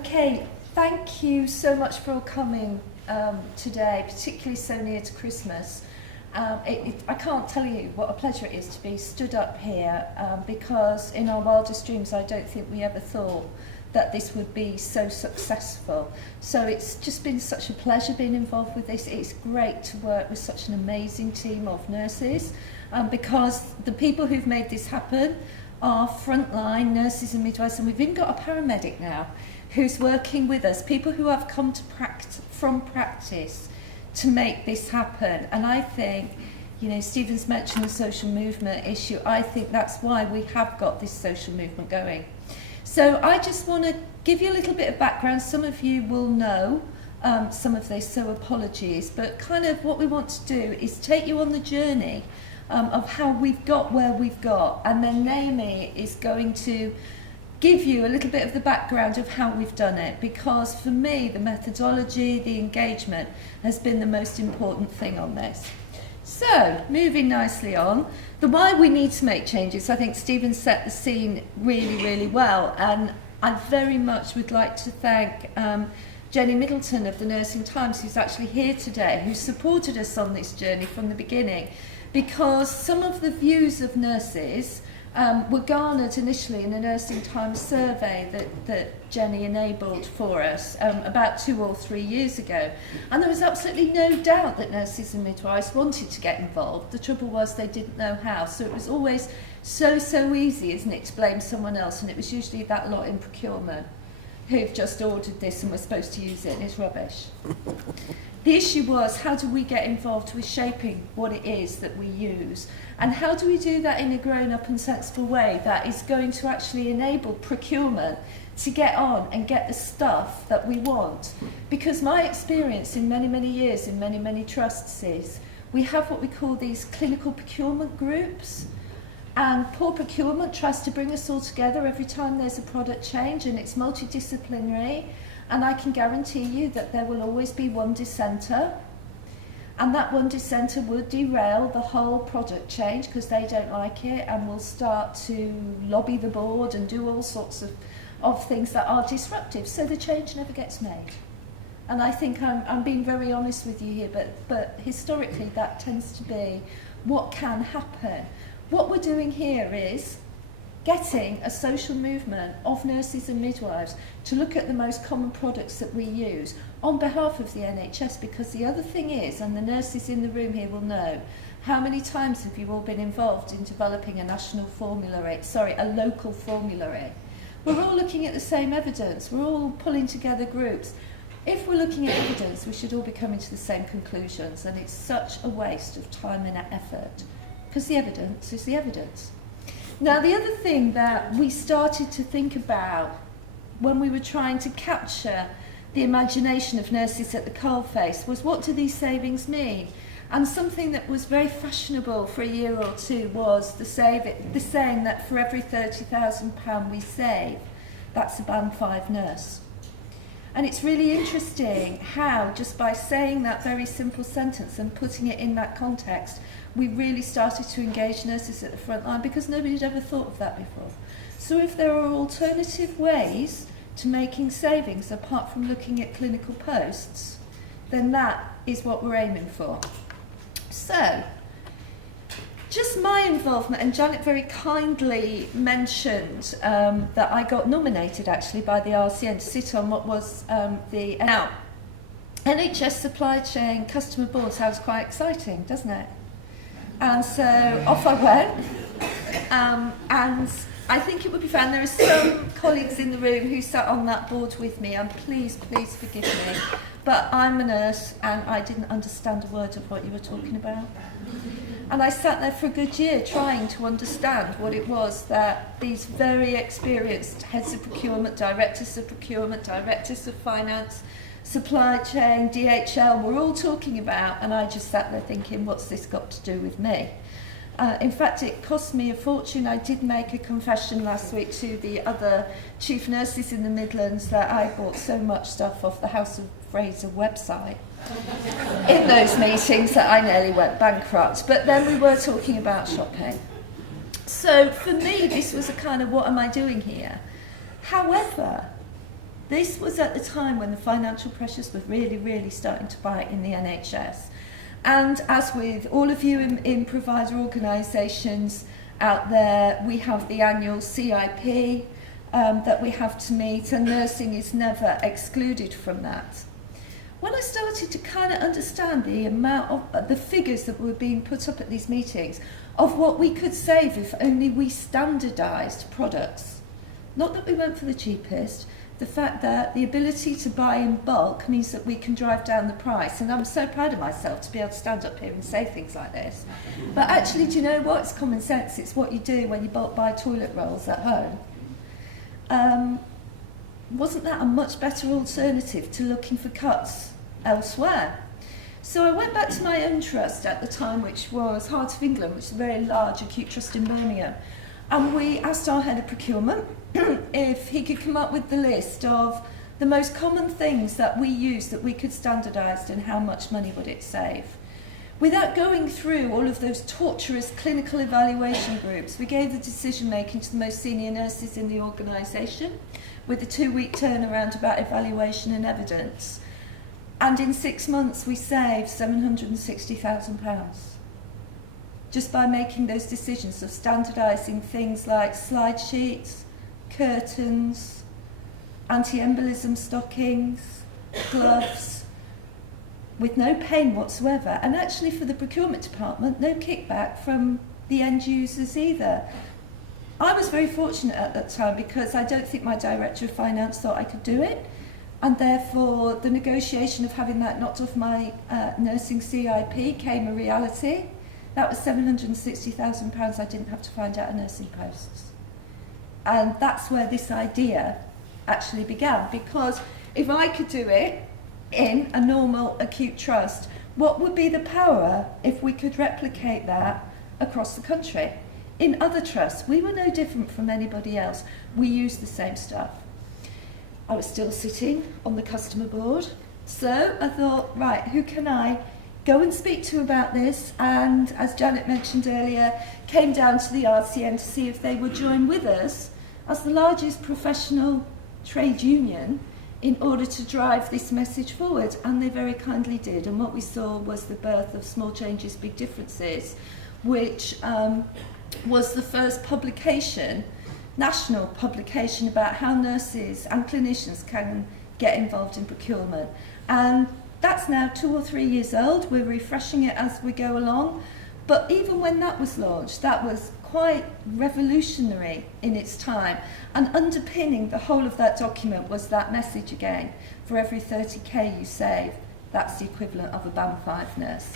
Okay, thank you so much for all coming today, particularly so near to Christmas. I can't tell you what a pleasure it is to be stood up here because in our wildest dreams I don't think we ever thought that this would be so successful. So it's just been such a pleasure being involved with this. It's great to work with such an amazing team of nurses because the people who've made this happen are frontline nurses and midwives, and we've even got a paramedic now who's working with us, people who have come to from practice to make this happen. And I think, you know, Stephen's mentioned the social movement issue. I think that's why we have got this social movement going. So I just want to give you a little bit of background. Some of you will know some of this, so apologies. But kind of what we want to do is take you on the journey of how we've got where we've got. And then Naomi is going to give you a little bit of the background of how we've done it, because for me the methodology, the engagement has been the most important thing on this. So moving nicely on, the why we need to make changes. I think Stephen set the scene really well, and I very much would like to thank Jenny Middleton of the Nursing Times, who's actually here today, who supported us on this journey from the beginning, because some of the views of nurses were garnered initially in a Nursing Times survey that Jenny enabled for us about 2 or 3 years ago. And there was absolutely no doubt that nurses and midwives wanted to get involved. The trouble was they didn't know how. So it was always so easy, isn't it, to blame someone else. And it was usually that lot in procurement who've just ordered this and we're supposed to use it, and it's rubbish. The issue was, how do we get involved with shaping what it is that we use? And how do we do that in a grown-up and sensible way that is going to actually enable procurement to get on and get the stuff that we want? Because my experience in many years in many trusts is we have what we call these clinical procurement groups, and poor procurement tries to bring us all together every time there's a product change, and it's multidisciplinary. And I can guarantee you that there will always be one dissenter, and that one dissenter will derail the whole product change because they don't like it and will start to lobby the board and do all sorts of things that are disruptive. So the change never gets made. And I think I'm being very honest with you here, but historically that tends to be what can happen. What we're doing here is getting a social movement of nurses and midwives to look at the most common products that we use on behalf of the NHS, because the other thing is, and the nurses in the room here will know, how many times have you all been involved in developing a local formulary? We're all looking at the same evidence, we're all pulling together groups. If we're looking at evidence, we should all be coming to the same conclusions, and it's such a waste of time and effort, because the evidence is the evidence. Now, the other thing that we started to think about when we were trying to capture the imagination of nurses at the coalface was, what do these savings mean? And something that was very fashionable for a year or two was the saying that for every £30,000 we save, that's a band 5 nurse. And it's really interesting how, just by saying that very simple sentence and putting it in that context, we really started to engage nurses at the front line, because nobody had ever thought of that before. So if there are alternative ways to making savings apart from looking at clinical posts, then that is what we're aiming for. So, just my involvement, and Janet very kindly mentioned that I got nominated actually by the RCN to sit on what was now NHS supply chain customer board. Sounds quite exciting, doesn't it? And so off I went, and I think it would be fun. There are some colleagues in the room who sat on that board with me, and please forgive me, but I'm a nurse and I didn't understand a word of what you were talking about. And I sat there for a good year trying to understand what it was that these very experienced heads of procurement, directors of finance, supply chain, DHL, were all talking about, and I just sat there thinking, what's this got to do with me? In fact, it cost me a fortune. I did make a confession last week to the other chief nurses in the Midlands that I bought so much stuff off the House of Fraser website in those meetings that I nearly went bankrupt. But then we were talking about shopping. So for me, this was a kind of, what am I doing here? However, This was at the time when the financial pressures were really, really starting to bite in the NHS. And as with all of you in provider organisations out there, we have the annual CIP that we have to meet, and nursing is never excluded from that. When I started to kind of understand the amount of the figures that were being put up at these meetings of what we could save if only we standardised products, not that we went for the cheapest, the fact that the ability to buy in bulk means that we can drive down the price. And I'm so proud of myself to be able to stand up here and say things like this. But actually, do you know what? It's common sense. It's what you do when you bulk buy toilet rolls at home. Wasn't that a much better alternative to looking for cuts elsewhere? So I went back to my own trust at the time, which was Heart of England, which is a very large acute trust in Birmingham. And we asked our head of procurement if he could come up with the list of the most common things that we use that we could standardise and how much money would it save. Without going through all of those torturous clinical evaluation groups, we gave the decision making to the most senior nurses in the organisation with a 2-week turnaround about evaluation and evidence. And in 6 months we saved £760,000. Just by making those decisions of standardising things like slide sheets, curtains, anti-embolism stockings, gloves, with no pain whatsoever. And actually for the procurement department, no kickback from the end users either. I was very fortunate at that time because I don't think my director of finance thought I could do it. And therefore the negotiation of having that knocked off my nursing CIP came a reality. That was £760,000 I didn't have to find out a nursing posts. And that's where this idea actually began, because if I could do it in a normal acute trust, what would be the power if we could replicate that across the country? In other trusts, we were no different from anybody else. We used the same stuff. I was still sitting on the customer board, so I thought, right, who can I go and speak to about this? And as Janet mentioned earlier, came down to the RCN to see if they would join with us as the largest professional trade union in order to drive this message forward, and they very kindly did. And what we saw was the birth of Small Changes, Big Differences, which was the first publication, national publication, about how nurses and clinicians can get involved in procurement. And that's now 2 or 3 years old. We're refreshing it as we go along. But even when that was launched, that was quite revolutionary in its time. And underpinning the whole of that document was that message again. For every 30k you save, that's the equivalent of a Band 5 nurse.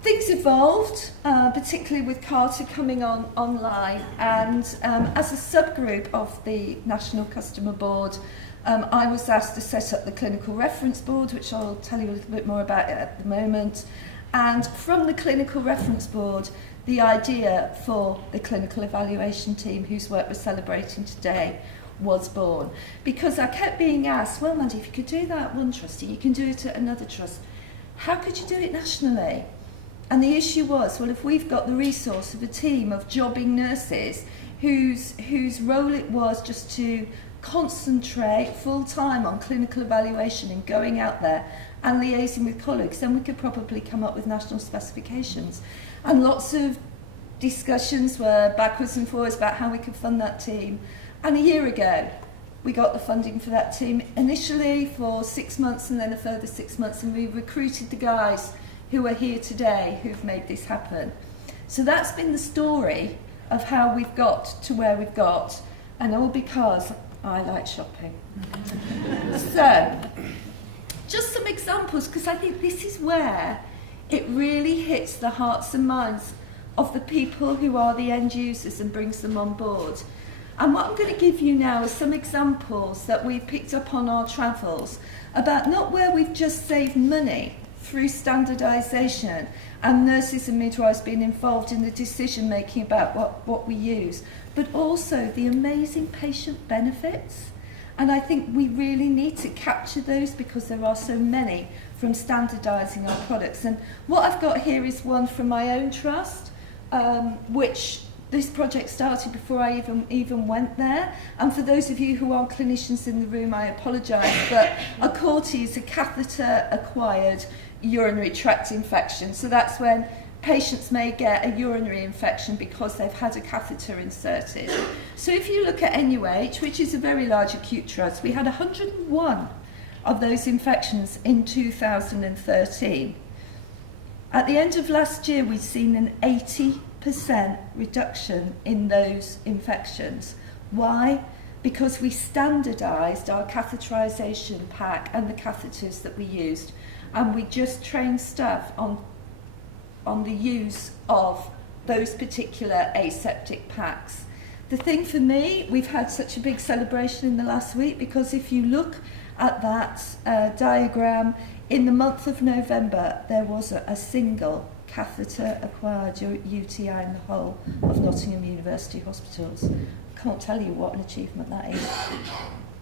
Things evolved, particularly with Carter coming online. And as a subgroup of the National Customer Board, I was asked to set up the Clinical Reference Board, which I'll tell you a little bit more about at the moment. And from the Clinical Reference Board, the idea for the clinical evaluation team, whose work we're celebrating today, was born. Because I kept being asked, well, Mandie, if you could do that at one trust, you can do it at another trust. How could you do it nationally? And the issue was, well, if we've got the resource of a team of jobbing nurses whose role it was just to concentrate full-time on clinical evaluation and going out there and liaising with colleagues, then we could probably come up with national specifications. And lots of discussions were backwards and forwards about how we could fund that team. And a year ago, we got the funding for that team, initially for 6 months and then a further 6 months, and we recruited the guys who are here today who've made this happen. So that's been the story of how we've got to where we've got, and all because I like shopping. So, just some examples, because I think this is where it really hits the hearts and minds of the people who are the end users and brings them on board. And what I'm going to give you now are some examples that we've picked up on our travels about not where we've just saved money through standardisation and nurses and midwives being involved in the decision making about what we use, but also the amazing patient benefits. And I think we really need to capture those because there are so many from standardising our products. And what I've got here is one from my own trust, which This project started before I even went there. And for those of you who are clinicians in the room, I apologise, but a CET is a catheter-acquired urinary tract infection. So that's when patients may get a urinary infection because they've had a catheter inserted. So if you look at NUH, which is a very large acute trust, we had 101 of those infections in 2013. At the end of last year, we've seen an 80% reduction in those infections. Why? Because we standardised our catheterisation pack and the catheters that we used, and we just trained staff on the use of those particular aseptic packs. The thing for me, we've had such a big celebration in the last week, because if you look at that diagram, in the month of November, there was a single catheter-acquired UTI in the whole of Nottingham University Hospitals. Can't tell you what an achievement that is.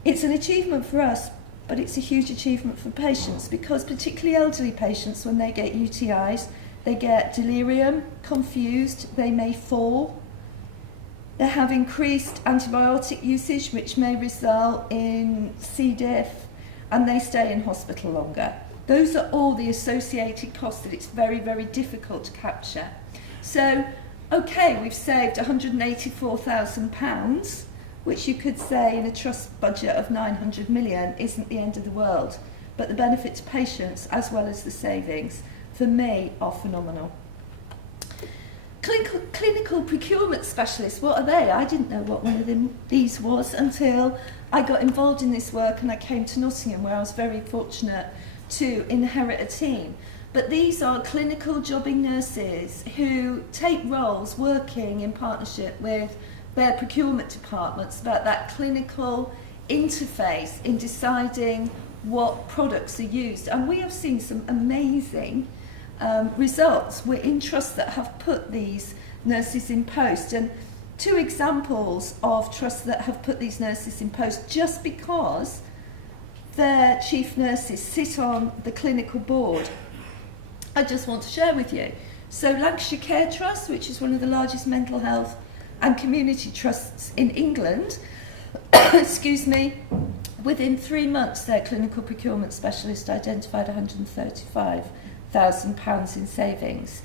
It's an achievement for us, but it's a huge achievement for patients, because particularly elderly patients, when they get UTIs, they get delirium, confused, they may fall. They have increased antibiotic usage, which may result in C. diff, and they stay in hospital longer. Those are all the associated costs that it's very, very difficult to capture. So, okay, we've saved £184,000, which you could say in a trust budget of 900 million isn't the end of the world. But the benefit to patients, as well as the savings, for me, are phenomenal. Clinical procurement specialists, what are they? I didn't know what one of these was until I got involved in this work and I came to Nottingham, where I was very fortunate to inherit a team. But these are clinical jobbing nurses who take roles working in partnership with their procurement departments about that clinical interface in deciding what products are used. And we have seen some amazing results. We're in trusts that have put these nurses in post, and 2 examples of trusts that have put these nurses in post just because their chief nurses sit on the clinical board, I just want to share with you. So Lancashire Care Trust, which is one of the largest mental health and community trusts in England, excuse me, within 3 months their clinical procurement specialist identified £135,000 in savings.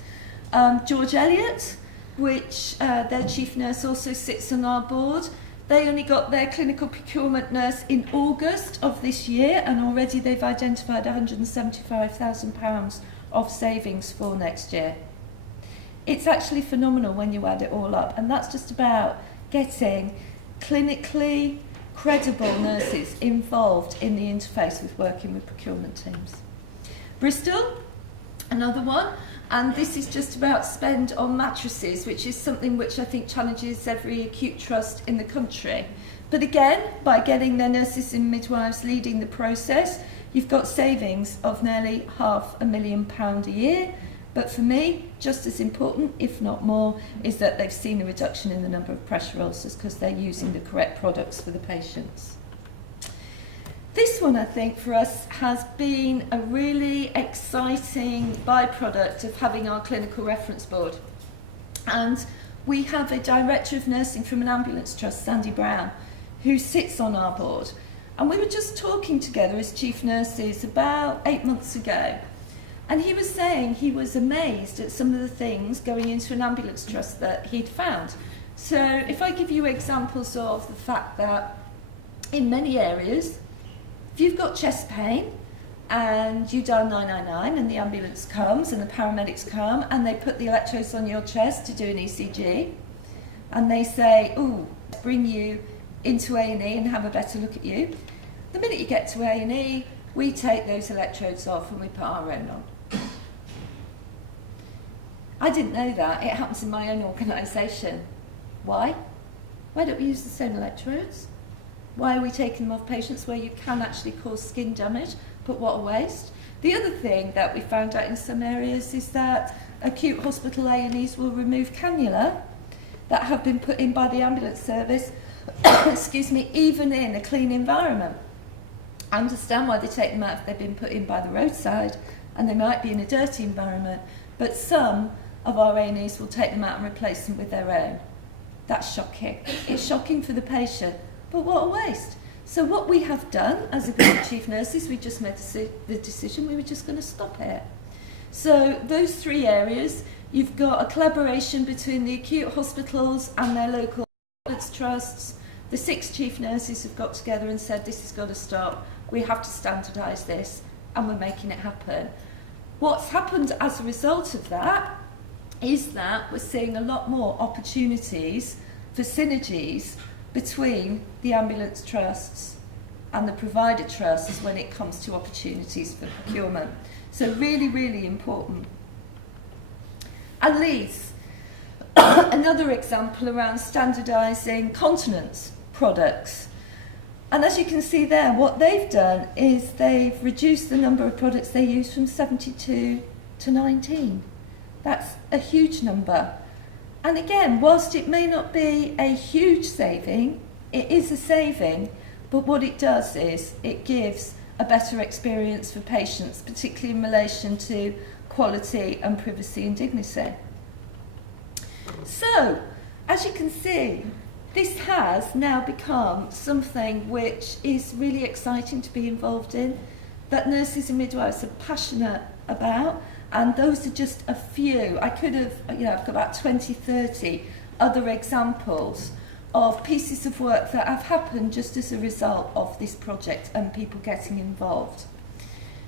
George Eliot, which their chief nurse also sits on our board, they only got their clinical procurement nurse in August of this year, and already they've identified £175,000 of savings for next year. It's actually phenomenal when you add it all up, and that's just about getting clinically credible nurses involved in the interface with working with procurement teams. Bristol, another one, and this is just about spend on mattresses, which is something which I think challenges every acute trust in the country. But again, by getting their nurses and midwives leading the process, you've got savings of nearly £500,000 a year. But for me, just as important, if not more, is that they've seen a reduction in the number of pressure ulcers because they're using the correct products for the patients. This one, I think, for us has been a really exciting byproduct of having our clinical reference board. And we have a director of nursing from an ambulance trust, Sandy Brown, who sits on our board. And we were just talking together as chief nurses about 8 months ago. And he was saying he was amazed at some of the things going into an ambulance trust that he'd found. So if I give you examples of the fact that in many areas, if you've got chest pain and you dial 999 and the ambulance comes and the paramedics come and they put the electrodes on your chest to do an ECG, and they say, ooh, bring you into A&E and have a better look at you. The minute you get to A&E, we take those electrodes off and we put our own on. I didn't know that. It happens in my own organisation. Why? Why don't we use the same electrodes? Why are we taking them off patients where you can actually cause skin damage? But what a waste. The other thing that we found out in some areas is that acute hospital A&Es will remove cannula that have been put in by the ambulance service, excuse me, even in a clean environment. I understand why they take them out if they've been put in by the roadside and they might be in a dirty environment, but some of our A&Es will take them out and replace them with their own. That's shocking. It's shocking for the patient, but what a waste. So what we have done as a group of chief nurses, we just made the decision we were just going to stop it. So those 3 areas, you've got a collaboration between the acute hospitals and their local trusts. The 6 chief nurses have got together and said this has got to stop. We have to standardise this, and we're making it happen. What's happened as a result of that is that we're seeing a lot more opportunities for synergies between the ambulance trusts and the provider trusts when it comes to opportunities for procurement. So really, really important. And Leeds, another example around standardising continence products. And as you can see there, what they've done is they've reduced the number of products they use from 72 to 19. That's a huge number. And again, whilst it may not be a huge saving, it is a saving, but what it does is it gives a better experience for patients, particularly in relation to quality and privacy and dignity. So, as you can see, this has now become something which is really exciting to be involved in, that nurses and midwives are passionate about, and those are just a few. I could have, I've got about 20, 30 other examples of pieces of work that have happened just as a result of this project and people getting involved.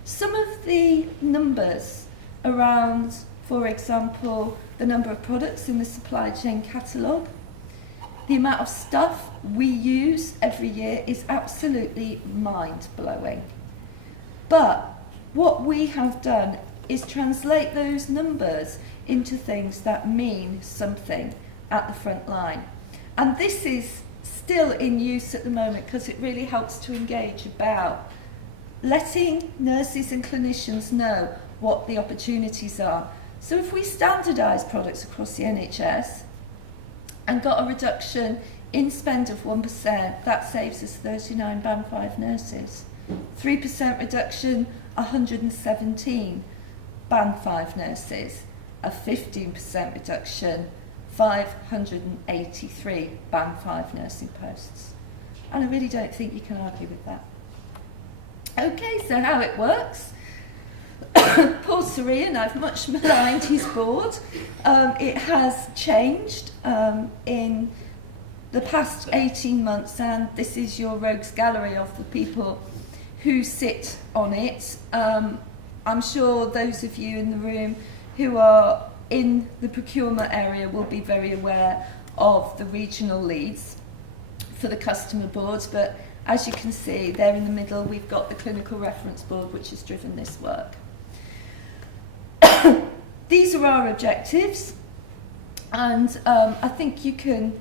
Some of the numbers around, for example, the number of products in the supply chain catalogue, the amount of stuff we use every year is absolutely mind-blowing. But what we have done is translate those numbers into things that mean something at the front line. And this is still in use at the moment because it really helps to engage about letting nurses and clinicians know what the opportunities are. So if we standardise products across the NHS and got a reduction in spend of 1%, that saves us 39 Band 5 nurses. 3% reduction, 117 Band 5 nurses. A 15% reduction, 583 Band 5 nursing posts. And I really don't think you can argue with that. Okay, so how it works. Poor Syrian, I've much maligned his board. It has changed in the past 18 months, and this is your rogues gallery of the people who sit on it. I'm sure those of you in the room who are in the procurement area will be very aware of the regional leads for the customer boards, but as you can see there in the middle we've got the clinical reference board which has driven this work. These are our objectives, and I think you can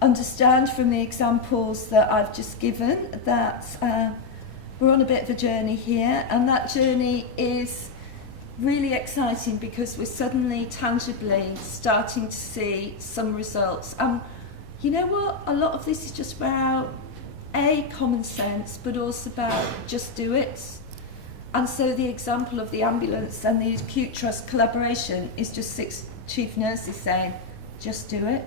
understand from the examples that I've just given that we're on a bit of a journey here, and that journey is really exciting because we're suddenly tangibly starting to see some results. You know what? A lot of this is just about common sense, but also about just do it. And so the example of the ambulance and the acute trust collaboration is just 6 chief nurses saying, just do it.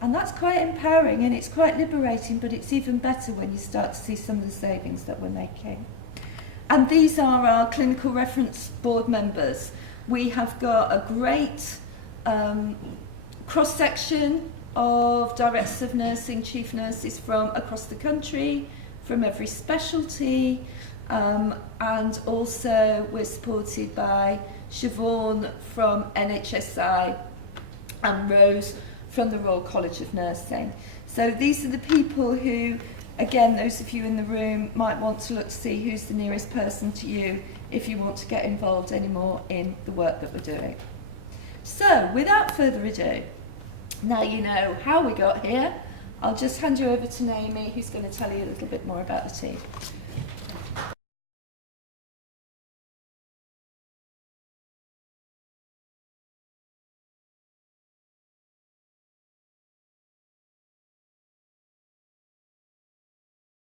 And that's quite empowering and it's quite liberating, but it's even better when you start to see some of the savings that we're making. And these are our clinical reference board members. We have got a great cross-section of directors of nursing, chief nurses from across the country, from every specialty, and also we're supported by Siobhan from NHS and Rose from the Royal College of Nursing. So these are the people who, again, those of you in the room might want to look to see who's the nearest person to you if you want to get involved anymore in the work that we're doing. So, without further ado, now you know how we got here, I'll just hand you over to Naomi, who's going to tell you a little bit more about the team.